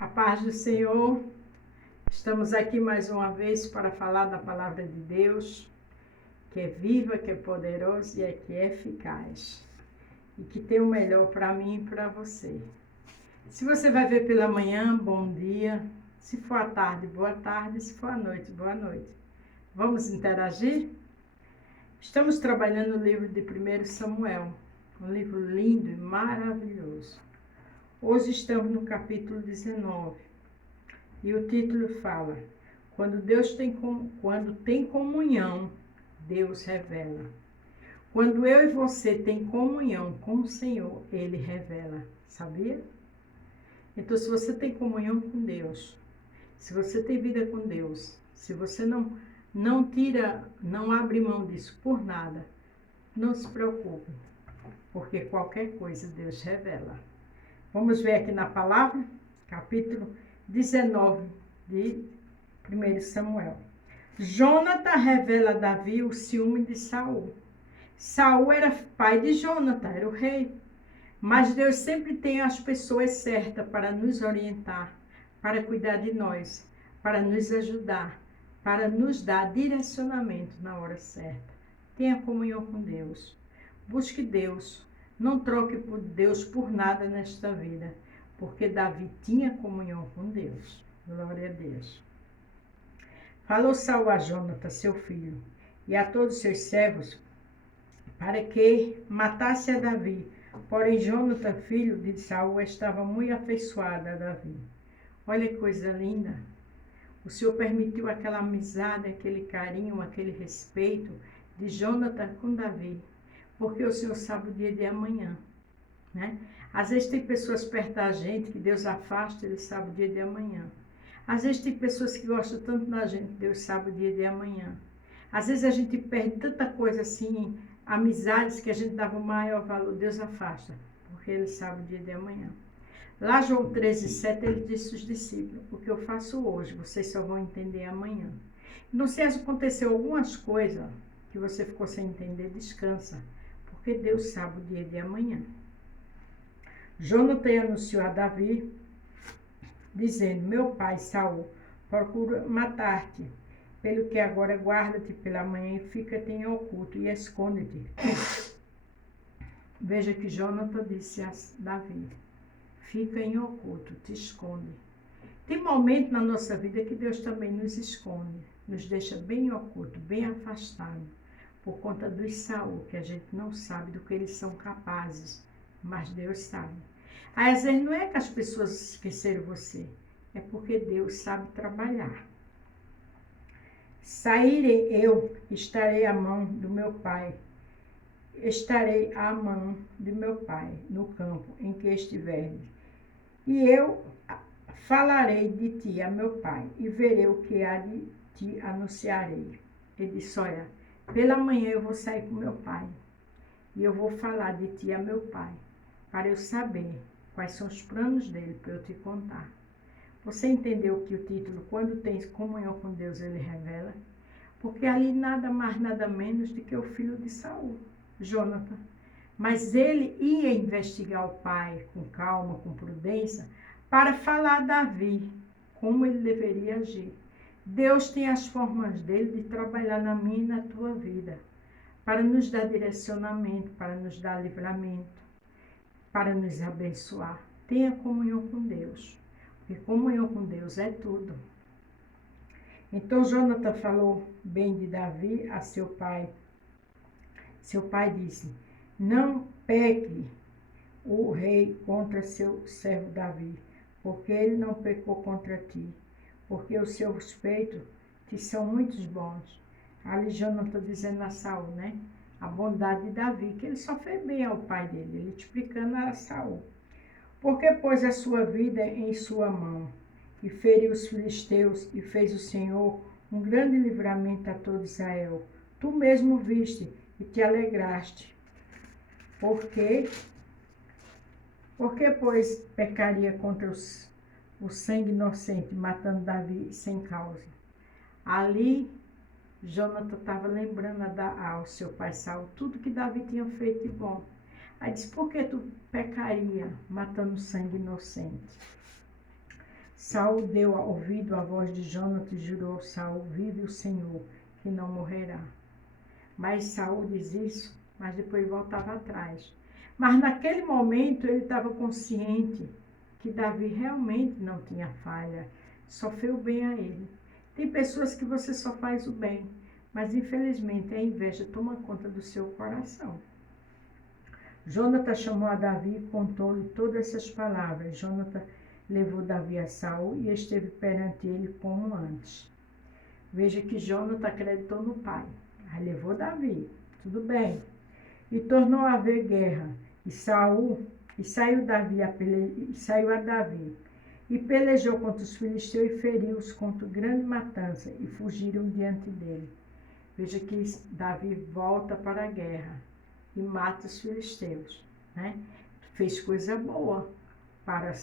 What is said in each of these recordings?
A paz do Senhor, estamos aqui mais uma vez para falar da palavra de Deus, que é viva, que é poderosa e que é eficaz. E que tem o melhor para mim e para você. Se você vai ver pela manhã, bom dia. Se for à tarde, boa tarde. Se for à noite, boa noite. Vamos interagir? Estamos trabalhando no livro de 1 Samuel, um livro lindo e maravilhoso. Hoje estamos no capítulo 19 e o título fala: quando tem comunhão, Deus revela. Quando eu e você tem comunhão com o Senhor, Ele revela. Sabia? Então, se você tem comunhão com Deus, se você tem vida com Deus, se você não abre mão disso por nada, não se preocupe, porque qualquer coisa Deus revela. Vamos ver aqui na palavra, capítulo 19 de 1 Samuel. Jonathan revela a Davi o ciúme de Saul. Saul era pai de Jonathan, era o rei. Mas Deus sempre tem as pessoas certas para nos orientar, para cuidar de nós, para nos ajudar, para nos dar direcionamento na hora certa. Tenha comunhão com Deus. Busque Deus. Não troque por Deus por nada nesta vida, porque Davi tinha comunhão com Deus. Glória a Deus. Falou Saul a Jonathan, seu filho, e a todos os seus servos, para que matasse a Davi. Porém, Jonathan, filho de Saul, estava muito afeiçoado a Davi. Olha que coisa linda. O Senhor permitiu aquela amizade, aquele carinho, aquele respeito de Jonathan com Davi. Porque o Senhor sabe o dia de amanhã, né? Às vezes tem pessoas perto da gente que Deus afasta, Ele sabe o dia de amanhã. Às vezes tem pessoas que gostam tanto da gente, Deus sabe o dia de amanhã. Às vezes a gente perde tanta coisa assim, amizades que a gente dava o maior valor, Deus afasta, porque Ele sabe o dia de amanhã. Lá João 13:7, Ele disse aos discípulos: o que eu faço hoje, vocês só vão entender amanhã. Não sei se aconteceu algumas coisas que você ficou sem entender, descansa. Porque Deus sabe o dia de amanhã. Jonathan anunciou a Davi, dizendo: meu pai Saul procura matar-te, pelo que agora guarda-te pela manhã e fica-te em oculto e esconde-te. Veja que Jonathan disse a Davi: fica em oculto, te esconde. Tem momento na nossa vida que Deus também nos esconde, nos deixa bem oculto, bem afastado, por conta dos Saul, que a gente não sabe do que eles são capazes, mas Deus sabe. Às vezes não é que as pessoas esqueceram você, é porque Deus sabe trabalhar. Sairei eu, estarei à mão do meu pai, estarei à mão de meu pai, no campo em que estiveres, e eu falarei de ti a meu pai, e verei o que há de ti anunciarei. Ele disse: olha, pela manhã eu vou sair com meu pai e eu vou falar de ti a meu pai, para eu saber quais são os planos dele, para eu te contar. Você entendeu que o título, quando tem comunhão com Deus, ele revela? Porque ali nada mais, nada menos do que o filho de Saul, Jonathan. Mas ele ia investigar o pai com calma, com prudência, para falar a Davi como ele deveria agir. Deus tem as formas dele de trabalhar na minha e na tua vida, para nos dar direcionamento, para nos dar livramento, para nos abençoar. Tenha comunhão com Deus, porque comunhão com Deus é tudo. Então Jonathan falou bem de Davi a seu pai. Seu pai disse: não peque o rei contra seu servo Davi, porque ele não pecou contra ti, porque os seus feitos te são muito bons. Ali Jonathan dizendo a Saul, né? A bondade de Davi, que ele só fez bem ao pai dele, ele explicando a Saul. Porque pôs a sua vida em sua mão, e feriu os filisteus, e fez o Senhor um grande livramento a todo Israel. Tu mesmo viste e te alegraste. Porque, pois, pecaria contra o sangue inocente, matando Davi sem causa. Ali, Jonathan estava lembrando ao seu pai Saul tudo que Davi tinha feito de bom. Aí disse: por que tu pecaria matando sangue inocente? Saul deu ouvido à voz de Jonatã e jurou a Saul: vive o Senhor, que não morrerá. Mas Saul diz isso, mas depois voltava atrás. Mas naquele momento ele estava consciente que Davi realmente não tinha falha, só fez o bem a ele. Tem pessoas que você só faz o bem, mas infelizmente a inveja toma conta do seu coração. Jonatã chamou a Davi e contou-lhe todas essas palavras. Jonatã levou Davi a Saul e esteve perante ele como antes. Veja que Jonatã acreditou no pai. Aí levou Davi, tudo bem. E tornou a haver guerra. E saiu a Davi. E pelejou contra os filisteus e feriu-os com grande matança. E fugiram diante dele. Veja que Davi volta para a guerra e mata os filisteus, né? Fez coisa boa para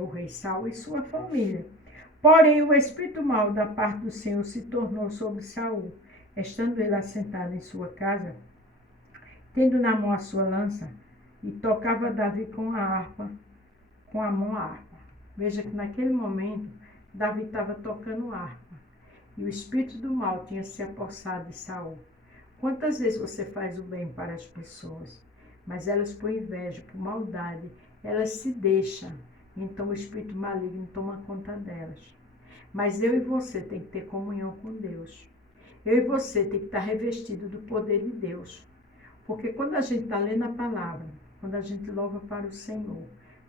o rei Saul e sua família. Porém, o espírito mau da parte do Senhor se tornou sobre Saul, estando ele assentado em sua casa, tendo na mão a sua lança, e tocava Davi com a mão a harpa. Veja que naquele momento, Davi estava tocando harpa, e o espírito do mal tinha se apossado de Saul. Quantas vezes você faz o bem para as pessoas, mas elas por inveja, por maldade, elas se deixam, então o espírito maligno toma conta delas. Mas eu e você tem que ter comunhão com Deus. Eu e você tem que estar revestido do poder de Deus. Porque quando a gente está lendo a palavra, quando a gente louva para o Senhor,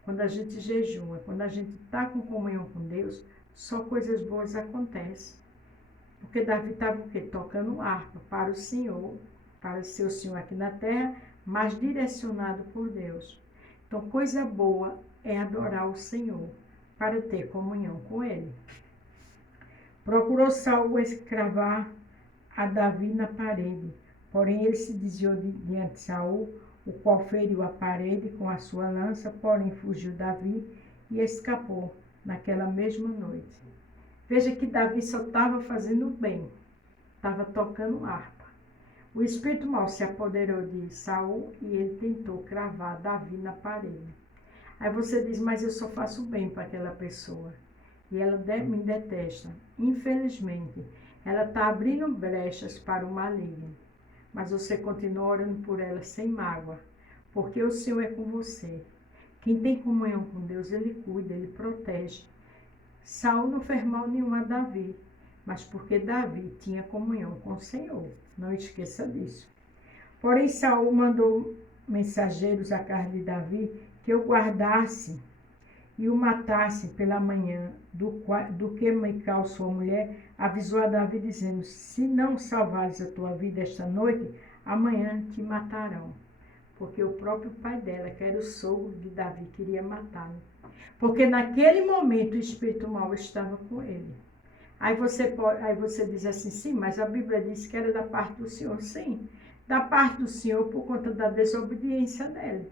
quando a gente jejua, quando a gente está com comunhão com Deus, só coisas boas acontecem. Porque Davi estava o quê? Tocando harpa para o Senhor, para ser o Senhor aqui na terra, mas direcionado por Deus. Então, coisa boa é adorar o Senhor, para ter comunhão com Ele. Procurou Saul escravar a Davi na parede, porém ele se desviou diante de Saul, o qual feriu a parede com a sua lança, porém fugiu Davi e escapou naquela mesma noite. Veja que Davi só estava fazendo bem, estava tocando harpa. O espírito mau se apoderou de Saul e ele tentou cravar Davi na parede. Aí você diz, mas eu só faço bem para aquela pessoa. E ela me detesta. Infelizmente, ela está abrindo brechas para o maligno. Mas você continua orando por ela sem mágoa, porque o Senhor é com você. Quem tem comunhão com Deus, ele cuida, ele protege. Saul não fez mal nenhum a Davi, mas porque Davi tinha comunhão com o Senhor. Não esqueça disso. Porém, Saul mandou mensageiros à casa de Davi que o guardasse e o matasse pela manhã, do que Mical, sua mulher, avisou a Davi, dizendo: se não salvares a tua vida esta noite, amanhã te matarão. Porque o próprio pai dela, que era o sogro de Davi, queria matá-lo. Porque naquele momento o espírito mau estava com ele. Aí você diz assim, sim, mas a Bíblia diz que era da parte do Senhor. Sim, da parte do Senhor por conta da desobediência dele.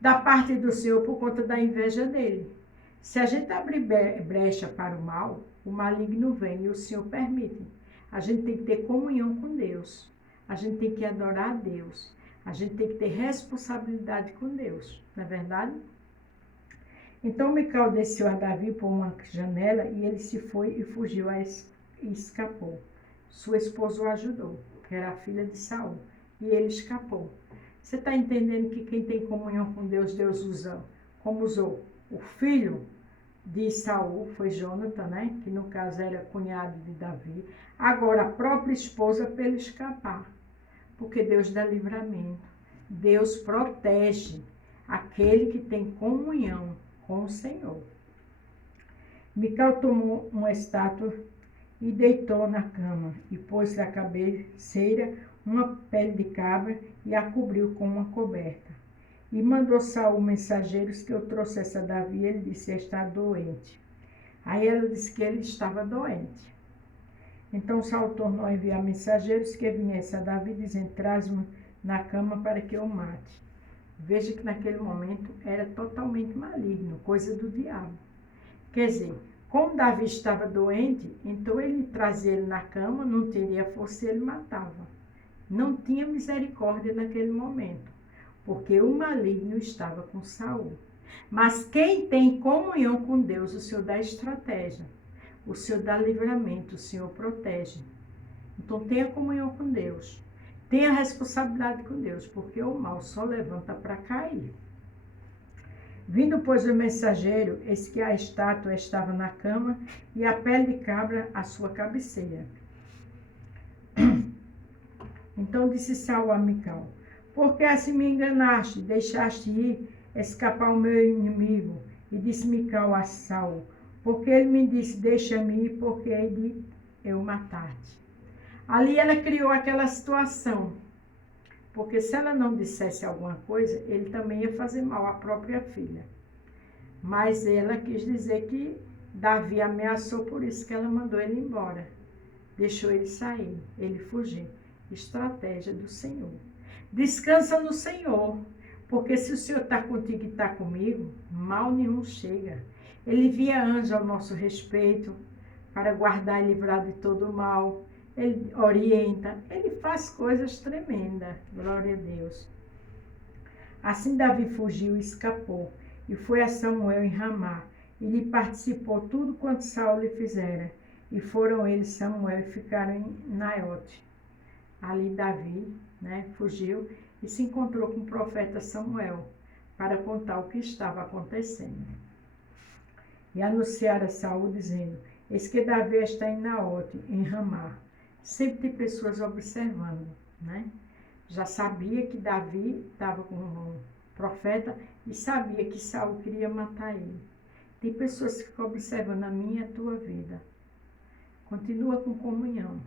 Da parte do Senhor por conta da inveja dele. Se a gente abrir brecha para o mal, o maligno vem e o Senhor permite. A gente tem que ter comunhão com Deus. A gente tem que adorar a Deus. A gente tem que ter responsabilidade com Deus. Não é verdade? Então Mical desceu a Davi por uma janela e ele se foi e fugiu e escapou. Sua esposa o ajudou, que era a filha de Saul, e ele escapou. Você está entendendo que quem tem comunhão com Deus, Deus usa, como usou o filho de Saul, foi Jonatã, né? Que no caso era cunhado de Davi. Agora a própria esposa para ele escapar, porque Deus dá livramento. Deus protege aquele que tem comunhão com o Senhor. Mical tomou uma estátua e deitou na cama, e pôs à cabeceira uma pele de cabra e a cobriu com uma coberta. E mandou Saul mensageiros que eu trouxesse a Davi, ele disse, está doente. Aí ela disse que ele estava doente. Então Saul tornou a enviar mensageiros que viessem a Davi, dizendo, traz-me na cama para que eu mate. Veja que naquele momento era totalmente maligno, coisa do diabo. Quer dizer, como Davi estava doente, então ele trazia ele na cama, não teria força e ele matava. Não tinha misericórdia naquele momento, porque o maligno estava com Saul. Mas quem tem comunhão com Deus, o Senhor dá estratégia, o Senhor dá livramento, o Senhor protege. Então tenha comunhão com Deus, tenha responsabilidade com Deus, porque o mal só levanta para cair. Vindo, pois, o mensageiro, eis que a estátua estava na cama e a pele de cabra à sua cabeceira. Então disse Saul a Mical: por que assim me enganaste, deixaste ir escapar o meu inimigo? E disse Mical a Saul: porque ele me disse, deixa-me ir, porque hei de eu matar-te. Ali ela criou aquela situação, porque se ela não dissesse alguma coisa, ele também ia fazer mal à própria filha. Mas ela quis dizer que Davi ameaçou, por isso que ela mandou ele embora. Deixou ele sair, ele fugir. Estratégia do Senhor. Descansa no Senhor, porque se o Senhor está contigo e está comigo, mal nenhum chega. Ele envia anjo ao nosso respeito para guardar e livrar de todo mal. Ele orienta, ele faz coisas tremendas, glória a Deus. Assim Davi fugiu e escapou, e foi a Samuel em Ramá, e lhe participou tudo quanto Saul lhe fizera. E foram eles, Samuel, e ficaram em Naiote. Ali Davi, fugiu e se encontrou com o profeta Samuel, para contar o que estava acontecendo. E anunciaram a Saul, dizendo: eis que Davi está em Naiote, em Ramá. Sempre tem pessoas observando, Já sabia que Davi estava com um profeta e sabia que Saul queria matar ele. Tem pessoas que ficam observando a minha e a tua vida. Continua com comunhão,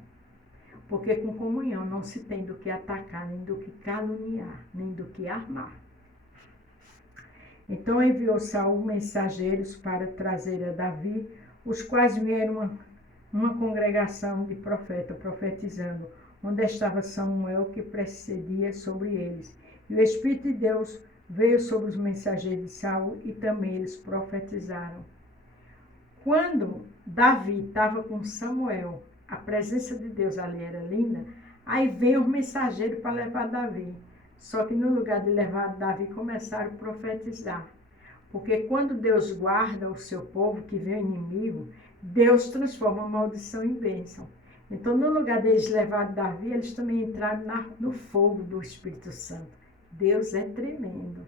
porque com comunhão não se tem do que atacar, nem do que caluniar, nem do que armar. Então enviou Saul mensageiros para trazer a Davi, os quais vieram uma congregação de profetas, profetizando, onde estava Samuel, que precedia sobre eles. E o Espírito de Deus veio sobre os mensageiros de Saul, e também eles profetizaram. Quando Davi estava com Samuel, a presença de Deus ali era linda, aí veio o mensageiro para levar Davi. Só que no lugar de levar Davi, começaram a profetizar. Porque quando Deus guarda o seu povo, que vem o inimigo, Deus transforma a maldição em bênção. Então, no lugar deles levar Davi, eles também entraram no fogo do Espírito Santo. Deus é tremendo.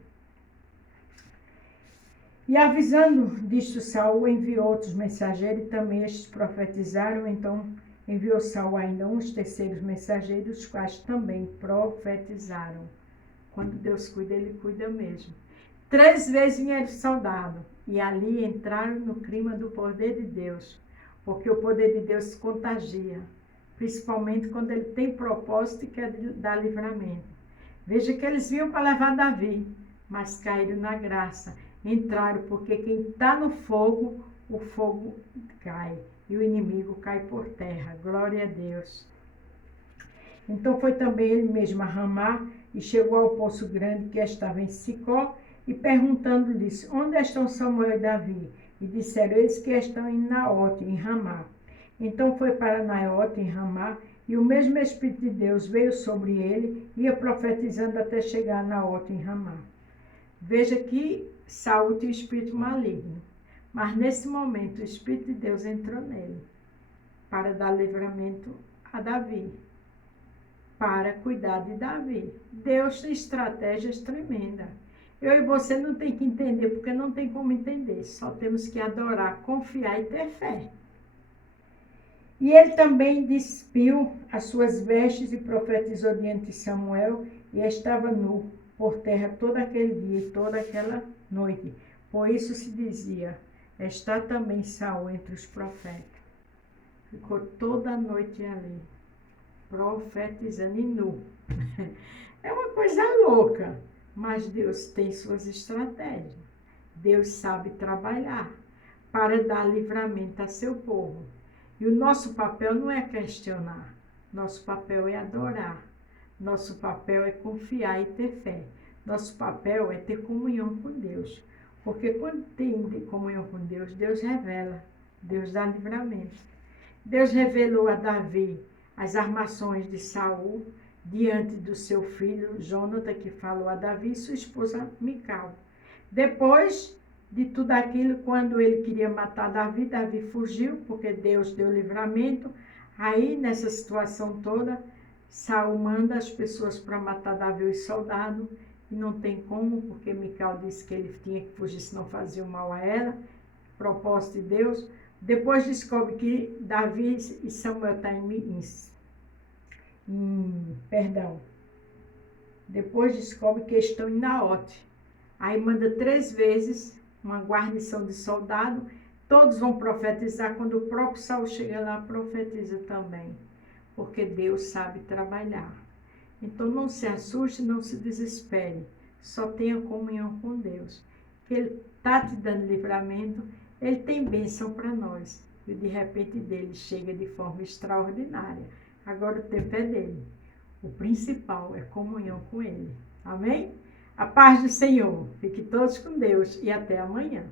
E avisando disto, Saul enviou outros mensageiros, e também estes profetizaram. Então enviou Saul ainda uns terceiros mensageiros, os quais também profetizaram. Quando Deus cuida, Ele cuida mesmo. 3 vezes vieram soldados, e ali entraram no clima do poder de Deus, porque o poder de Deus contagia, principalmente quando Ele tem propósito e quer dar livramento. Veja que eles vinham para levar Davi, mas caíram na graça, entraram, porque quem está no fogo, o fogo cai, e o inimigo cai por terra. Glória a Deus. Então foi também ele mesmo a Ramá, e chegou ao poço grande que estava em Sicó, e perguntando-lhes: onde estão Samuel e Davi? E disseram: eles que estão em Naiote, em Ramá. Então foi para Naiote, em Ramá, e o mesmo Espírito de Deus veio sobre ele, ia profetizando até chegar a Naiote, em Ramá. Veja que Saul tinha espírito maligno, mas nesse momento o Espírito de Deus entrou nele, para dar livramento a Davi, para cuidar de Davi. Deus tem estratégias tremendas. Eu e você não tem que entender, porque não tem como entender. Só temos que adorar, confiar e ter fé. E ele também despiu as suas vestes e profetizou diante de Samuel, e estava nu por terra todo aquele dia e toda aquela noite. Por isso se dizia: está também Saul entre os profetas. Ficou toda a noite ali, profetizando e nu. É uma coisa louca. Mas Deus tem suas estratégias. Deus sabe trabalhar para dar livramento a seu povo. E o nosso papel não é questionar. Nosso papel é adorar. Nosso papel é confiar e ter fé. Nosso papel é ter comunhão com Deus. Porque quando tem comunhão com Deus, Deus revela. Deus dá livramento. Deus revelou a Davi as armações de Saul diante do seu filho Jonathan, que falou a Davi, e sua esposa Mical. Depois de tudo aquilo, quando ele queria matar Davi, Davi fugiu, porque Deus deu livramento. Aí, nessa situação toda, Saul manda as pessoas para matar Davi, os soldados, e não tem como, porque Mical disse que ele tinha que fugir, senão fazia mal a ela, propósito de Deus. Depois descobre que Davi e Samuel estão depois descobre que estão em Naote. Aí manda 3 vezes uma guarnição de soldado, todos vão profetizar. Quando o próprio Saul chega lá, profetiza também, porque Deus sabe trabalhar. Então não se assuste, não se desespere, só tenha comunhão com Deus, que Ele está te dando livramento, Ele tem bênção para nós, e de repente dele chega de forma extraordinária. Agora o tempo é dele, o principal é comunhão com Ele, amém? A paz do Senhor, fique todos com Deus e até amanhã.